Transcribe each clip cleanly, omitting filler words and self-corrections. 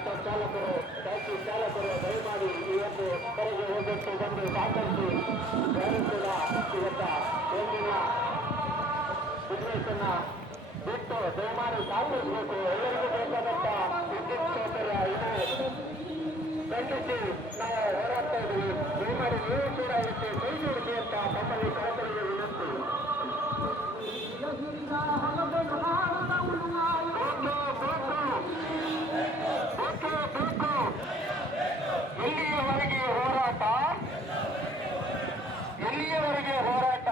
Auto ಚಾಲಕರು taxi ಚಾಲಕರು ದಯಮಾಡಿ ಈ ಒಂದು ಕರೆಗೆ ಹೋಗಟ್ಟು ಬಂದು ಸಹಕರಿಸಿ ಗೌರವಿಸಿದ ಇವತ್ತ ಒಂದಿನ ಬಿಸ್ನೆಸ್ ಬಿಟ್ಟು ದಯಮಾಡಿ ಸಹಕರಿಸಬೇಕು. ಎಲ್ಲರಿಗೂ ಬೇಕಾದಂತ ವಿದ್ಯುತ್ ಸೌಕರ್ಯ ಇದೆ ಖಂಡಿಸಿ ನಾವು ಹೋರಾಡ್ತಾ ಇದ್ದೀವಿ. ದಯಮಾಡಿ ನೀವು ಕೂಡ ಇದಕ್ಕೆ ಕೈ ಜೋಡಿಸಿ ಅಂತ ತಮ್ಮಲ್ಲಿ ಕಳಕಳಿಗೆ ವಿನಂತಿ. ಎಲ್ಲಿಯವರೆಗೆ ಹೋರಾಟ, ಎಲ್ಲಿಯವರೆಗೆ ಹೋರಾಟ,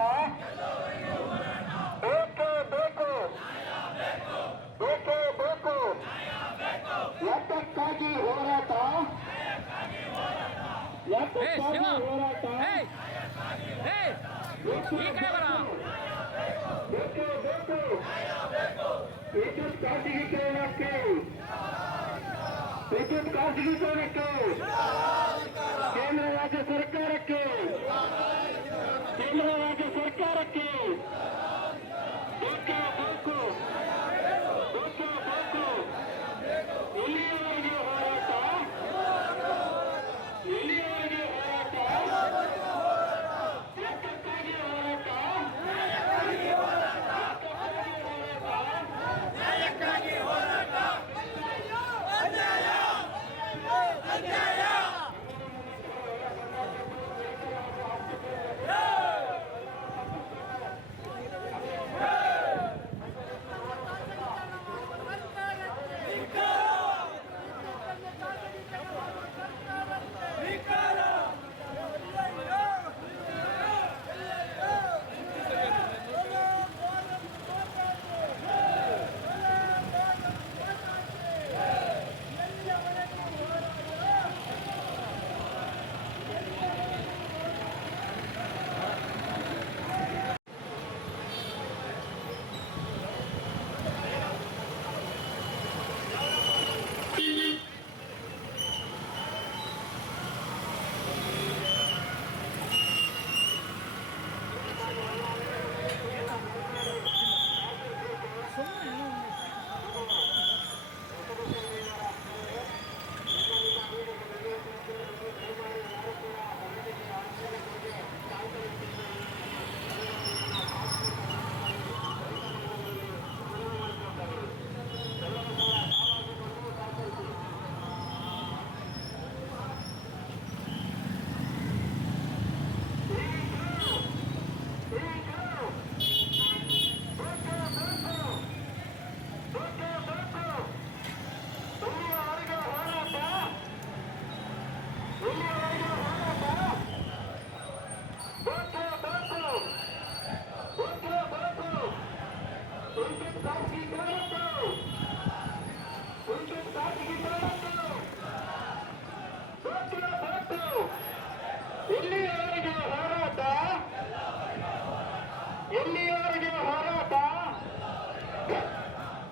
ಬೇಕೇ ಬೇಕು, ಬೇಕೇ ಬೇಕು. ಯಾತಕ್ಕಾಗಿ ಹೋರಾಟ, ಯಾತಕ್ಕಾಗಿ ಹೋರಾಟ, ಬೇಕೇ ಬೇಕು. ವಿದ್ಯುತ್ ಖಾಸಗೀಕರಣಕ್ಕೆ, ವಿದ್ಯುತ್ ಖಾಸಗೀಕರಣಕ್ಕೆ ಕೇಂದ್ರ ರಾಜ್ಯ ಸರ್ಕಾರಕ್ಕೆ, ಕೇಂದ್ರ ರಾಜ್ಯ ಸರ್ಕಾರಕ್ಕೆ ಬೇಕೇ ಬೇಕು, ಬೇಕೇ ಬೇಕು. ಎಲ್ಲಿಯವರೆಗೆ ಹೋರಾಟ, ಎಲ್ಲಿಯವರೆಗೆ ಹೋರಾಟ, ಯಾತಕ್ಕಾಗಿ ಹೋರಾಟ, ನ್ಯಾಯಕ್ಕಾಗಿ ಹೋರಾಟ. ಅನ್ಯಾಯ ಅನ್ಯಾಯ ಎಲ್ಲಿಯವರೆಗೆ ಹೋರಾಟ, ಎಲ್ಲಿಯವರೆಗೆ ಹೋರಾಟ,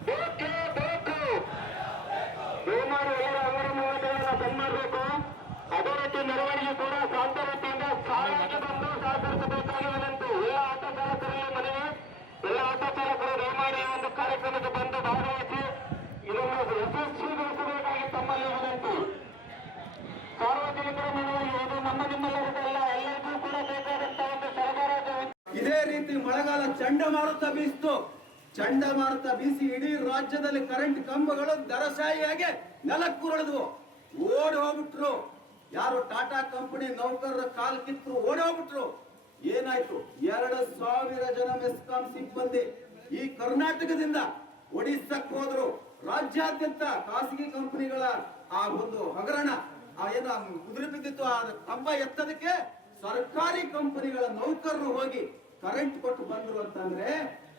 ಬೇಕೇ ಬೇಕು. ದಯಮಾಡಿ ಎಲ್ಲರ ಅಂಗಡಿ ಮೂಲಕಗಳನ್ನು ಬಂದ್ ಮಾಡಬೇಕು. ಅದೇ ರೀತಿ ಮೆರವಣಿಗೆ ಕೂಡ ಶಾಂತ ರೀತಿಯಿಂದ ಸಾಲಾಗಿ ಬಂದು ಸಹಕರಿಸಬೇಕಾಗಿ ವಿನಂತಿ. ಎಲ್ಲ ಆಟೋ ಚಾಲಕರಲ್ಲಿ ಮನವಿ, ಎಲ್ಲ ಆಟೋ ಚಾಲಕರು ದಯಮಾಡಿ ಈ ಒಂದು ಕಾರ್ಯಕ್ರಮಕ್ಕೆ ಬಂದು ಭಾಗವಹಿಸಿ ಇದನ್ನು ಯಶಸ್ವಿಗೊಳಿಸಬೇಕಾಗಿ ತಮ್ಮಲ್ಲಿ ವಿನಂತಿ. ಸಾರ್ವಜನಿಕರ ಮನವಿ ಇದು ನಮ್ಮ ನಿಮ್ಮೆಲ್ಲರಿಗೆಲ್ಲ ಎಲ್ಲರಿಗೂ ಕೂಡ ಬೇಕಾದಂತಹ ಒಂದು ಸರ್ಕಾರದ. ಇದೇ ರೀತಿ ಮಳೆಗಾಲ ಚಂಡಮಾರುತ ಬೀಸಿತು. ಚಂಡಮಾರುತ ಬೀಸಿ ಇಡೀ ರಾಜ್ಯದಲ್ಲಿ ಕರೆಂಟ್ ಕಂಬಗಳು ದರಸಾಯಿಯಾಗಿ ನೆಲಕ್ಕುರುಳಿದ್ವು. ಓಡಿ ಹೋಗ್ಬಿಟ್ರು. ಯಾರು ಟಾಟಾ ಕಂಪನಿ ನೌಕರರ ಕಾಲ್ ಕಿತ್ತರು, ಓಡಿ ಹೋಗ್ಬಿಟ್ರು. ಏನಾಯ್ತು? 2,000 ಜನ ಮೆಸ್ಕಾಂ ಸಿಬ್ಬಂದಿ ಈ ಕರ್ನಾಟಕದಿಂದ ಒಡಿಸ್ಸಾಕ್ ಹೋದ್ರು. ರಾಜ್ಯಾದ್ಯಂತ ಖಾಸಗಿ ಕಂಪನಿಗಳ ಆ ಒಂದು ಹಗರಣ ಏನು ಕುದುರೆ ಬಿದ್ದಿತ್ತು, ಆ ಕಂಬ ಎತ್ತದಕ್ಕೆ ಸರ್ಕಾರಿ ಕಂಪನಿಗಳ ನೌಕರರು ಹೋಗಿ ಕರೆಂಟ್ ಕೊಟ್ಟು ಬಂದ್ರು ಅಂತಂದ್ರೆ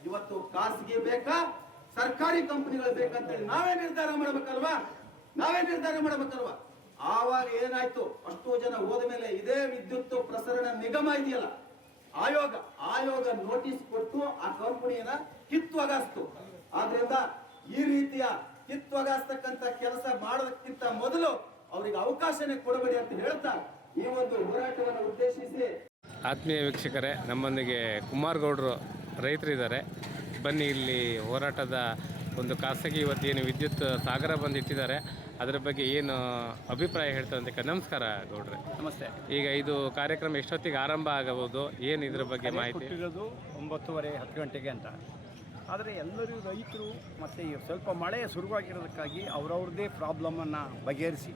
ಇವತ್ತು ಖಾಸಗಿ ಬೇಕಾ ಸರ್ಕಾರಿ ಕಂಪನಿಗಳು ಬೇಕಂತೇಳಿ ನಾವೇ ನಿರ್ಧಾರ ಮಾಡಬೇಕಲ್ವಾ? ನಾವೇ ನಿರ್ಧಾರ ಮಾಡಬೇಕಲ್ವಾ? ಆವಾಗ ಏನಾಯ್ತು? ಅಷ್ಟು ಜನ ಹೋದ ಮೇಲೆ ಇದೇ ವಿದ್ಯುತ್ ಪ್ರಸರಣ ನಿಗಮ ಇದೆಯಲ್ಲ, ಆಯೋಗ ನೋಟಿಸ್ ಕೊಟ್ಟು ಆ ಕಂಪನಿಯನ್ನ ಕಿತ್ತೊಗಾಸ್ತು. ಆದ್ರಿಂದ ಈ ರೀತಿಯ ಕಿತ್ತೊಗಾಸ್ತಕ್ಕಂತ ಕೆಲಸ ಮಾಡೋದಕ್ಕಿಂತ ಮೊದಲು ಅವರಿಗೆ ಅವಕಾಶನೇ ಕೊಡಬೇಡಿ ಅಂತ ಹೇಳ್ತಾ ಈ ಒಂದು ಹೋರಾಟವನ್ನು ಉದ್ದೇಶಿಸಿ. ಆತ್ಮೀಯ ವೀಕ್ಷಕರೇ, ನಮ್ಮೊಂದಿಗೆ ಕುಮಾರ್ ಗೌಡರು ರೈತರಿದ್ದಾರೆ. ಬನ್ನಿ, ಇಲ್ಲಿ ಹೋರಾಟದ ಒಂದು ಖಾಸಗಿ ಇವತ್ತೇನು ವಿದ್ಯುತ್ ಸಾಗರ ಬಂದು ಇಟ್ಟಿದ್ದಾರೆ ಅದರ ಬಗ್ಗೆ ಏನು ಅಭಿಪ್ರಾಯ ಹೇಳ್ತಾರೆ ಅಂತ ನಮಸ್ಕಾರ ಗೌಡ್ರೆ. ನಮಸ್ತೆ. ಈಗ ಇದು ಕಾರ್ಯಕ್ರಮ ಎಷ್ಟೊತ್ತಿಗೆ ಆರಂಭ ಆಗಬಹುದು, ಏನು ಇದ್ರ ಬಗ್ಗೆ ಮಾಹಿತಿ? ಕೊಟ್ಟಿರೋದು 9:30-10 ಗಂಟೆಗೆ ಅಂತ. ಆದರೆ ಎಲ್ಲರೂ ರೈತರು ಮತ್ತು ಸ್ವಲ್ಪ ಮಳೆ ಶುರುವಾಗಿರೋದಕ್ಕಾಗಿ ಅವರವ್ರದ್ದೇ ಪ್ರಾಬ್ಲಮನ್ನು ಬಗೆಹರಿಸಿ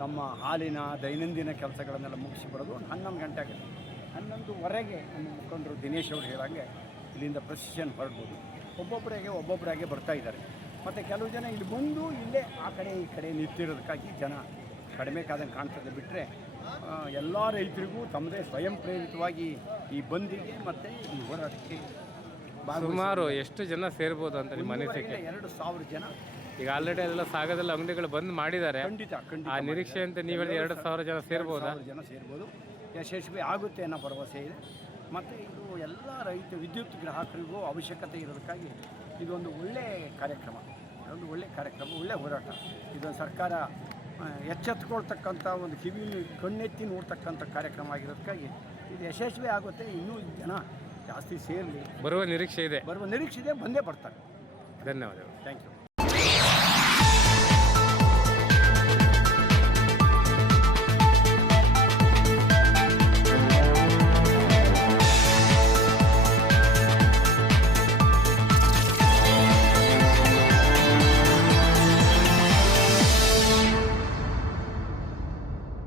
ತಮ್ಮ ಹಾಲಿನ ದೈನಂದಿನ ಕೆಲಸಗಳನ್ನೆಲ್ಲ ಮುಗಿಸಿಬಿಡೋದು 11 ಗಂಟೆ ಆಗುತ್ತೆ. 11:15 ನಮ್ಮ ಮುಖಂಡರು ದಿನೇಶ್ ಅವರು ಹೇಳಂಗೆ ಇಲ್ಲಿಂದ ಪ್ರೊಸೆಷನ್ ಹೊರಡ್ಬೋದು. ಒಬ್ಬೊಬ್ಬರಾಗೆ ಬರ್ತಾ ಇದ್ದಾರೆ. ಮತ್ತು ಕೆಲವು ಜನ ಇಲ್ಲಿ ಬಂದು ಇಲ್ಲೇ ಆ ಕಡೆ ಈ ಕಡೆ ನಿಂತಿರೋದಕ್ಕಾಗಿ ಜನ ಕಡಿಮೆ ಕಾದಂಗೆ ಕಾಣ್ತದೆ. ಬಿಟ್ಟರೆ ಎಲ್ಲ ರೈತರಿಗೂ ತಮ್ಮದೇ ಸ್ವಯಂ ಪ್ರೇರಿತವಾಗಿ ಈ ಬಂದಿಗೆ ಮತ್ತು ಈ ಹೋರಾಟಕ್ಕೆ ಸುಮಾರು ಎಷ್ಟು ಜನ ಸೇರ್ಬೋದು ಅಂತ ನಿಮ್ಮ ಅನಿಸಿಕೆ? 2,000 ಜನ. ಈಗ ಆಲ್ರೆಡಿ ಎಲ್ಲ ಸಾಗದೆಲ್ಲ ಅಂಗಡಿಗಳು ಬಂದ್ ಮಾಡಿದ್ದಾರೆ. ಖಂಡಿತ ಆ ನಿರೀಕ್ಷೆ ಅಂತ ನೀವು 2,000 ಜನ ಸೇರ್ಬೋದಾ? 2,000 ಜನ ಸೇರ್ಬೋದು. ಯಶಸ್ವಿ ಆಗುತ್ತೆ ಅನ್ನೋ ಭರವಸೆ ಇದೆ. ಮತ್ತು ಇದು ಎಲ್ಲ ರೈತ ವಿದ್ಯುತ್ ಗ್ರಾಹಕರಿಗೂ ಅವಶ್ಯಕತೆ ಇರೋದಕ್ಕಾಗಿ ಇದೊಂದು ಒಳ್ಳೆಯ ಕಾರ್ಯಕ್ರಮ, ಒಳ್ಳೆಯ ಹೋರಾಟ. ಇದೊಂದು ಸರ್ಕಾರ ಎಚ್ಚೆತ್ಕೊಳ್ತಕ್ಕಂಥ ಒಂದು ಕಿವಿಯನ್ನು ಕಣ್ಣೆತ್ತಿ ನೋಡ್ತಕ್ಕಂಥ ಕಾರ್ಯಕ್ರಮ ಆಗಿರೋದಕ್ಕಾಗಿ ಇದು ಯಶಸ್ವಿ ಆಗುತ್ತೆ. ಇನ್ನೂ ಜನ ಜಾಸ್ತಿ ಸೇರಲಿ, ಬರುವ ನಿರೀಕ್ಷೆ ಇದೆ. ಬಂದೇ ಬರ್ತಾರೆ. ಧನ್ಯವಾದಗಳು. Thank you.